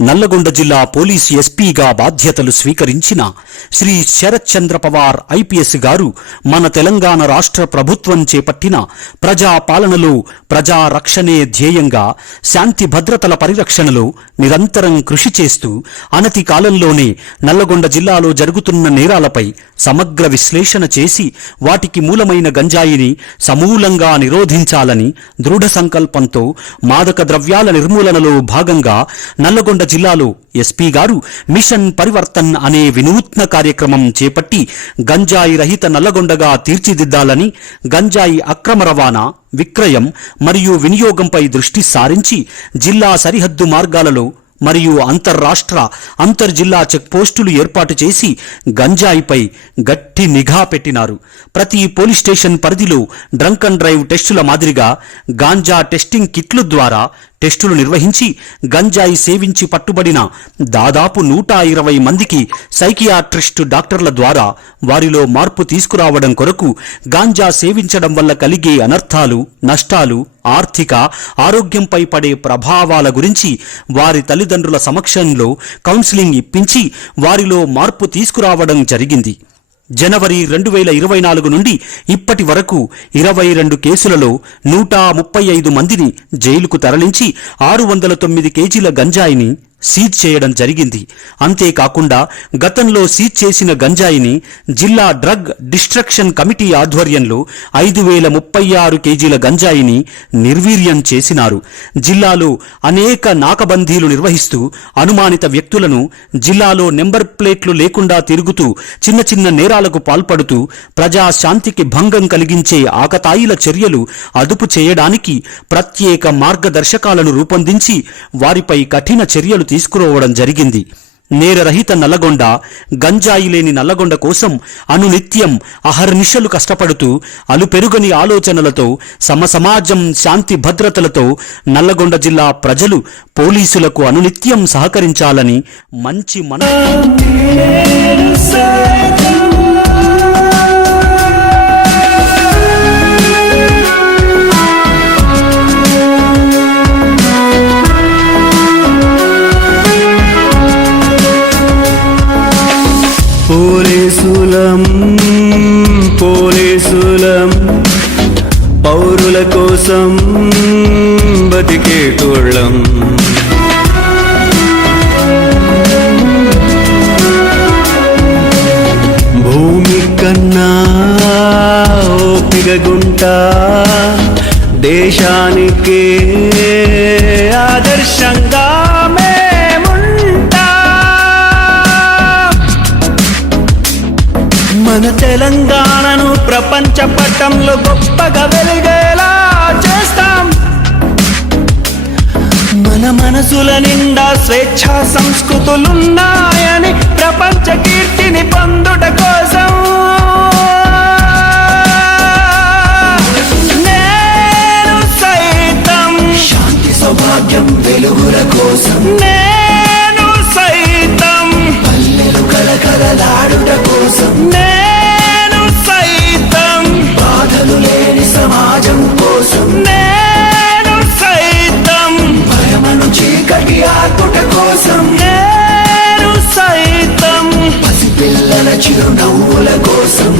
నల్లగొండ జిల్లా పోలీసు ఎస్పీగా బాధ్యతలు స్వీకరించిన శ్రీ శరత్ చంద్ర పవార్ ఐపీఎస్ గారు మన తెలంగాణ రాష్ట్ర ప్రభుత్వం చేపట్టిన ప్రజా పాలనలో ప్రజా రక్షణే ధ్యేయంగా శాంతి భద్రతల పరిరక్షణలో నిరంతరం కృషి చేస్తూ అనతి కాలంలోనే నల్లగొండ జిల్లాలో జరుగుతున్న నేరాలపై సమగ్ర విశ్లేషణ చేసి వాటికి మూలమైన గంజాయిని సమూలంగా నిరోధించాలని దృఢ సంకల్పంతో మాదక ద్రవ్యాల నిర్మూలనలో భాగంగా నల్లగొండ జిల్లాలో ఎస్పీ గారు మిషన్ పరివర్తన్ అనే వినూత్న కార్యక్రమం చేపట్టి గంజాయి రహిత నల్లగొండగా తీర్చిదిద్దాలని గంజాయి అక్రమ రవాణా, విక్రయం మరియు వినియోగంపై దృష్టి సారించి జిల్లా సరిహద్దు మార్గాలలో మరియు అంతర్రాష్ట్ర అంతర్జిల్లా చెక్పోస్టులు ఏర్పాటు చేసి గంజాయిపై గట్టి నిఘా పెట్టినారు. ప్రతి పోలీస్ స్టేషన్ పరిధిలో డ్రంక్ అండ్ డ్రైవ్ టెస్టుల మాదిరిగా గాంజా టెస్టింగ్ కిట్లు ద్వారా టెస్టులు నిర్వహించి గంజాయి సేవించి పట్టుబడిన దాదాపు 120 మందికి సైకియాట్రిస్టు డాక్టర్ల ద్వారా వారిలో మార్పు తీసుకురావడం కొరకు గాంజా సేవించడం వల్ల కలిగే అనర్థాలు, నష్టాలు, ఆర్థిక ఆరోగ్యంపై పడే ప్రభావాల గురించి వారి తల్లిదండ్రుల సమక్షంలో కౌన్సిలింగ్ ఇప్పించి వారిలో మార్పు తీసుకురావడం జరిగింది. జనవరి 2024 నుండి ఇప్పటి వరకు 22 కేసులలో 135 మందిని జైలుకు తరలించి 609 కేజీల గంజాయిని సీజ్ చేయడం జరిగింది. అంతేకాకుండా గతంలో సీజ్ చేసిన గంజాయిని జిల్లా డ్రగ్ డిస్ట్రక్షన్ కమిటీ ఆధ్వర్యంలో 5036 కేజీల గంజాయిని నిర్వీర్యం చేసినారు. జిల్లాలో అనేక నాకబందీలు నిర్వహిస్తూ అనుమానిత వ్యక్తులను జిల్లాలో నెంబర్ ప్లేట్లు లేకుండా తిరుగుతూ చిన్న చిన్న నేరాలకు పాల్పడుతూ ప్రజాశాంతికి భంగం కలిగించే ఆకతాయిల చర్యలు అదుపు చేయడానికి ప్రత్యేక మార్గదర్శకాలను రూపొందించి వారిపై కఠిన చర్యలు తీసుకురావడం జరిగింది. నేరరహిత నల్లగొండ, గంజాయి లేని నల్లగొండ కోసం అనునిత్యం అహర్నిశలు కష్టపడుతూ అలుపెరుగని ఆలోచనలతో సమసమాజం శాంతి భద్రతలతో నల్లగొండ జిల్లా ప్రజలు పోలీసులకు అనునిత్యం సహకరించాలని మంచి పోలీసులం పౌరుల కోసం బతికేటోళ్ళం. భూమి కన్నా ఓపికగుంటా దేశానికే ఆదర్శంగా మన తెలంగాణను ప్రపంచ పటంలో గొప్పగా వెలిగేలా చేస్తాం. మన మనసుల నిండా స్వేచ్ఛా సంస్కృతులున్నాయని ప్రపంచ కీర్తిని పొందుట కోసం నేను సైతం శాంతి సౌభాగ్యం వెలుగుల కోసం నేను సైతం పల్లెలు కలకలలాడుట కోసం నేను సైతం బాధలు లేని సమాజం కోసం నేను సైతం భయమను చీకటి ఆకుట కోసం నేను సైతం పసిపిల్లల చిరునవ్వుల కోసం